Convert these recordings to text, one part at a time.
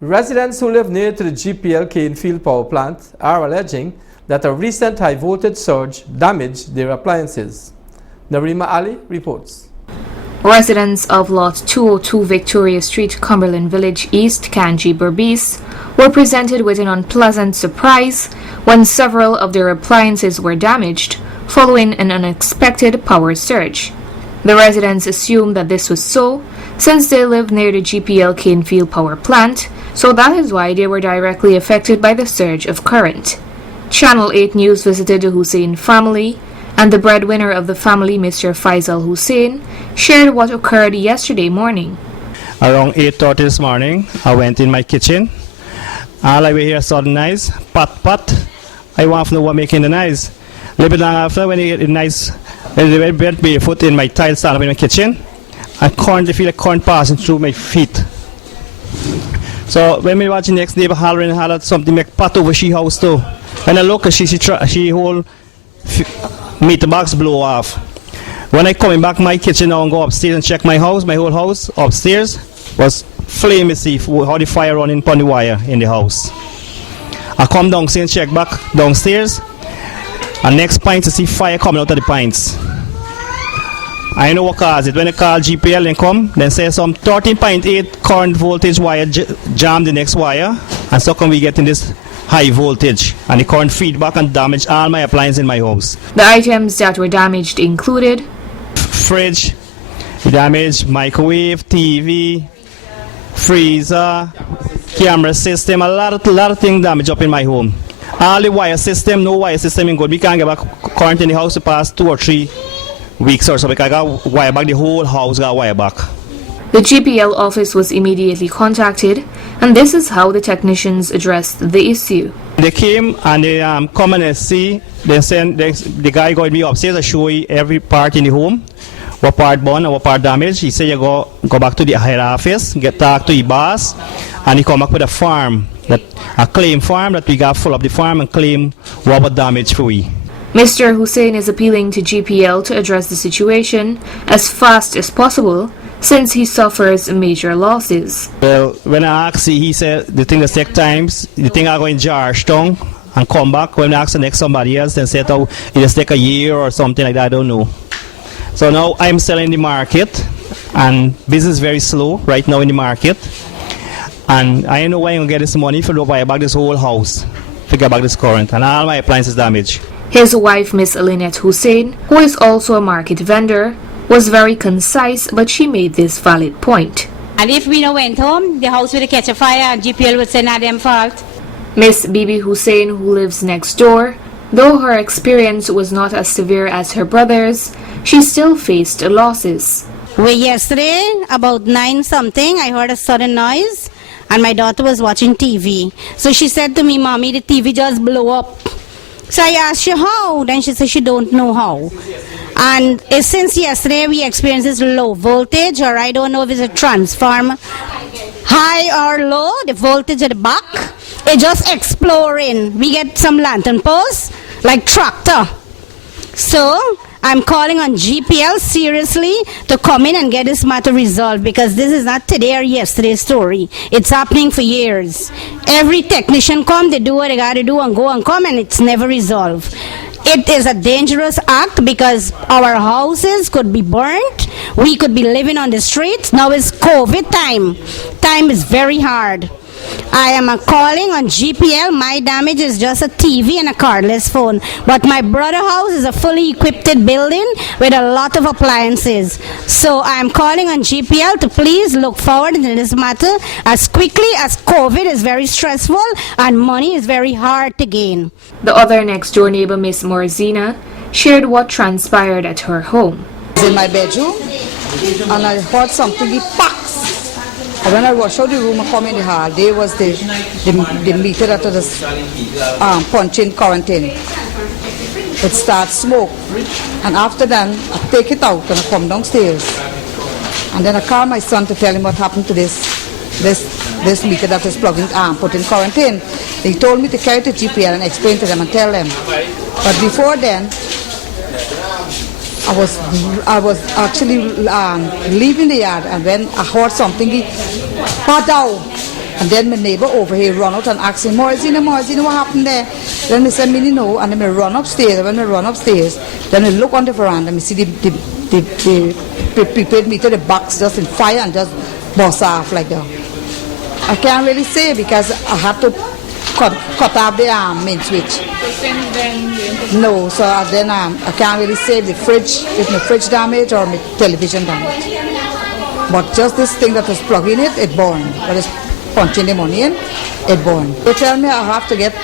Residents who live near to the GPL Canefield power plant are alleging that a recent high voltage surge damaged their appliances. Narima Ali reports. Residents of Lot 202 Victoria Street, Cumberland Village East, Canje, Berbice, were presented with an unpleasant surprise when several of their appliances were damaged following an unexpected power surge. The residents assumed that this was so since they live near the GPL Canefield power plant, so that is why they were directly affected by the surge of current. Channel 8 News visited the Hussein family, and the breadwinner of the family, Mr. Faisal Hussein, shared what occurred yesterday morning. Around 8:30 this morning, I went in my kitchen. All I hear sudden noise, pat pat. I want to know what making the noise. A little bit long after, when I get the noise, I went barefoot in my tile stand up in my kitchen. I feel like corn passing through my feet. So when we watch the next neighbor hollering and holler something make pat over she house too. When I look, she whole meter box blow off. When I coming back my kitchen now and go upstairs and check my house, my whole house upstairs was flame. See how the fire running upon the wire in the house. I come downstairs and check back downstairs, and next point to see fire coming out of the pints. I know what caused it. When I call GPL and come, then say some 13.8 current voltage wire jammed the next wire, and so can we get in this high voltage, and the current feedback and damage all my appliances in my house. The items that were damaged included fridge, damaged microwave, TV, freezer, camera system, a lot of things damaged up in my home. All the wire system, no wire system in good. We can't get back current in the house the past 2 or 3 weeks or so because I got wire back, the whole house got wire back. The GPL office was immediately contacted, and this is how the technicians addressed the issue. They came and they come and see. They sent the guy going to be upstairs to show you every part in the home, what part burned and what part damaged. He said you go back to the head office, get talk to the boss, and he come back with a form, a claim form that we got full of the form and claim what was damaged for we. Mr. Hussein is appealing to GPL to address the situation as fast as possible since he suffers major losses. Well, when I asked, he said the thing that take times, the thing I go in Georgetown and come back. When I ask the next somebody else, then said, oh, it just take a year or something like that, I don't know. So now I'm selling the market, and business is very slow right now in the market. And I don't know where I'm going to get this money to buy back this whole house, to get back this current, and all my appliances damaged. His wife, Miss Lynette Hussein, who is also a market vendor, was very concise, but she made this valid point. And if we no went home, the house would catch a fire and GPL would say not them fault. Miss Bibi Hussein, who lives next door, though her experience was not as severe as her brother's, she still faced losses. Well, yesterday, about 9 something, I heard a sudden noise and my daughter was watching TV. So she said to me, Mommy, the TV just blew up. So I asked her how, then she said she don't know how. And since yesterday we experienced this low voltage, or I don't know if it's a transformer, high or low, the voltage at the back, it just exploring. We get some lantern posts, like tractor. So I'm calling on GPL seriously to come in and get this matter resolved, because this is not today or yesterday's story. It's happening for years. Every technician come, they do what they got to do and go and come, and it's never resolved. It is a dangerous act because our houses could be burnt. We could be living on the streets. Now it's COVID time. Time is very hard. I am calling on GPL. My damage is just a TV and a cordless phone. But my brother's house is a fully equipped building with a lot of appliances. So I am calling on GPL to please look forward into this matter as quickly as COVID is very stressful and money is very hard to gain. The other next door neighbor, Miss Morzina, shared what transpired at her home. I was in my bedroom and I heard something, it packs. And when I rush out the room and come in the hall, there was the meter that was punching current in. It starts smoke. And after that, I take it out and I come downstairs. And then I call my son to tell him what happened to this meter that was plugging, putting current in. He told me to carry it to GPL and explain to them and tell them. But before then, I was actually leaving the yard, and when I heard something, padaw, And then my neighbor over here run out and ask him, Morzina, what happened there? Then they said, me no. And then I run upstairs. When I run upstairs, then I look on the veranda and I see the prepaid meter, the box just in fire and just burst off like that. I can't really say because I had to cut off the main switch. So since then, no, so then I can't really say if my fridge damaged or my television damaged. But just this thing that was plugged in it burned. That is punching the money in, it burned. They tell me I have to get,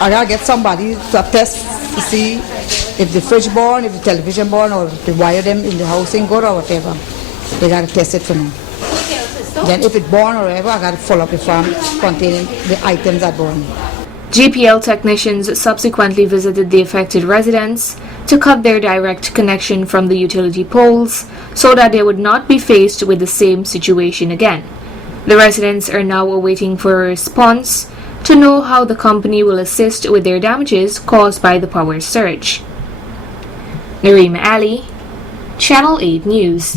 I gotta get somebody to test to see if the fridge burned, if the television burned, or if the wire them in the housing good or whatever. They gotta test it for me. Then if it burned or whatever, I gotta fill up the farm containing the items that burned. GPL technicians subsequently visited the affected residents to cut their direct connection from the utility poles so that they would not be faced with the same situation again. The residents are now awaiting for a response to know how the company will assist with their damages caused by the power surge. Narima Ali, Channel 8 News.